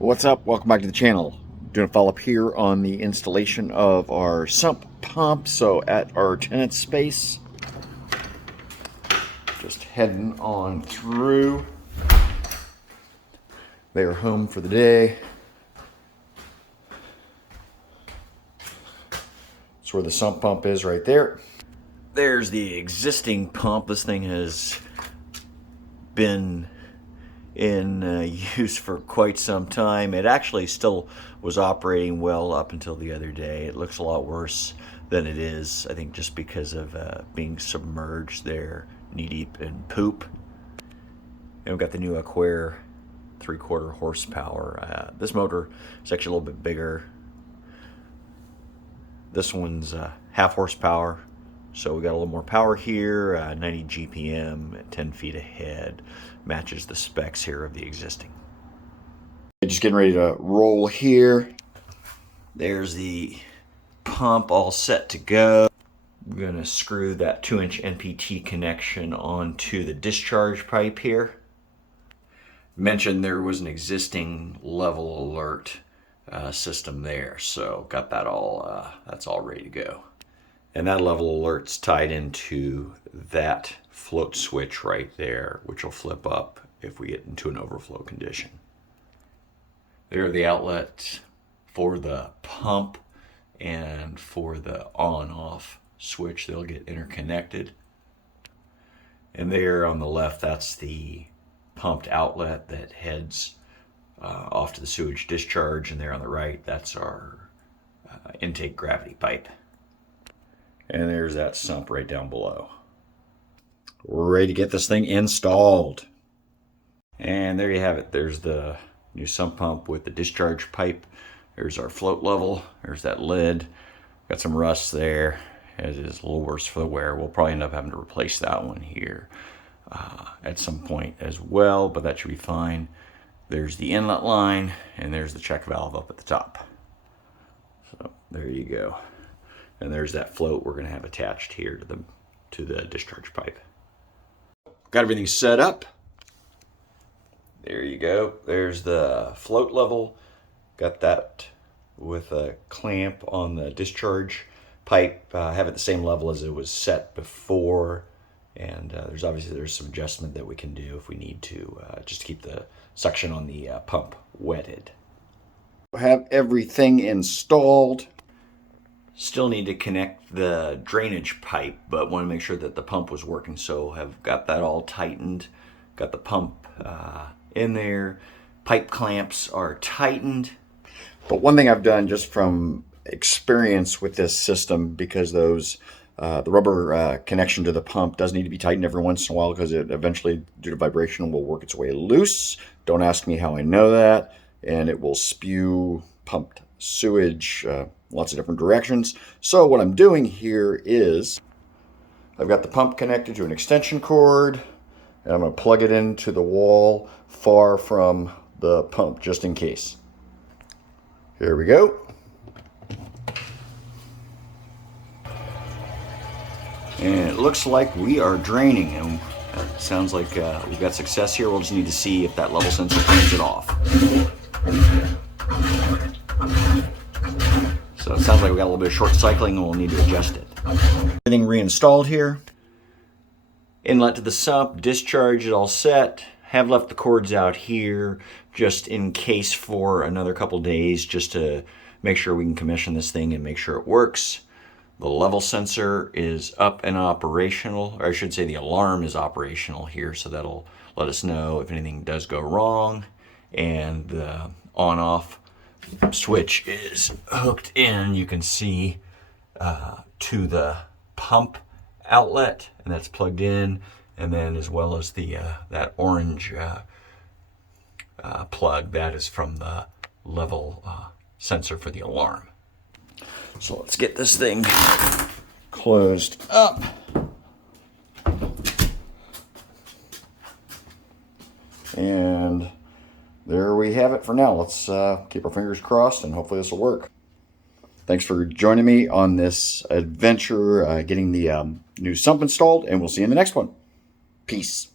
What's up? Welcome back to the channel. Doing a follow-up here on the installation of our sump pump. So at our tenant space, just heading on through. They are home for the day. That's where the sump pump is right there. There's the existing pump. This thing has been in use for quite some time. It actually still was operating well up until the other day. It looks a lot worse than it is, I think, just because of being submerged there knee-deep in poop. And we've got the new Aquare 3/4 horsepower. This motor is actually a little bit bigger. This one's half horsepower, so we got a little more power here. 90 GPM at 10 feet ahead. Matches the specs here of the existing. Just getting ready to roll here. There's the pump all set to go. We're going to screw that 2-inch NPT connection onto the discharge pipe here. Mentioned there was an existing level alert system there, so got that all, that's all ready to go. And that level alert's tied into that float switch right there, which will flip up if we get into an overflow condition. There are the outlets for the pump and for the on-off switch. They'll get interconnected. And there on the left, that's the pumped outlet that heads off to the sewage discharge. And there on the right, that's our intake gravity pipe. And there's that sump right down below. We're ready to get this thing installed. And there you have it. There's the new sump pump with the discharge pipe. There's our float level. There's that lid. Got some rust there. It is a little worse for the wear. We'll probably end up having to replace that one here at some point as well, but that should be fine. There's the inlet line, and there's the check valve up at the top. So there you go. And there's that float we're going to have attached here to the discharge pipe. Got everything set up. There you go. There's the float level. Got that with a clamp on the discharge pipe. Have it the same level as it was set before. And there's some adjustment that we can do if we need to, just to keep the suction on the pump wetted. Have everything installed. Still need to connect the drainage pipe, but want to make sure that the pump was working, so have got that all tightened. Got the pump in there. Pipe clamps are tightened. But one thing I've done just from experience with this system, because those the rubber connection to the pump does need to be tightened every once in a while, because it eventually, due to vibration, will work its way loose. Don't ask me how I know that. And it will spew pumped sewage lots of different directions. So what I'm doing here is I've got the pump connected to an extension cord, and I'm going to plug it into the wall far from the pump, just in case. Here we go. And it looks like we are draining, and it sounds like we've got success here. We'll just need to see if that level sensor turns it off. So it sounds like we got a little bit of short cycling, and we'll need to adjust it. Everything reinstalled here. Inlet to the sump, discharge it all set. Have left the cords out here just in case for another couple days, just to make sure we can commission this thing and make sure it works. The level sensor is up and operational, or I should say the alarm is operational here, so that'll let us know if anything does go wrong. And the on-off switch is hooked in, you can see, to the pump outlet, and that's plugged in, and then as well as the that orange plug, that is from the level sensor for the alarm. So let's get this thing closed up. And there we have it for now. Let's keep our fingers crossed, and hopefully this will work. Thanks for joining me on this adventure getting the new sump installed, and we'll see you in the next one. Peace.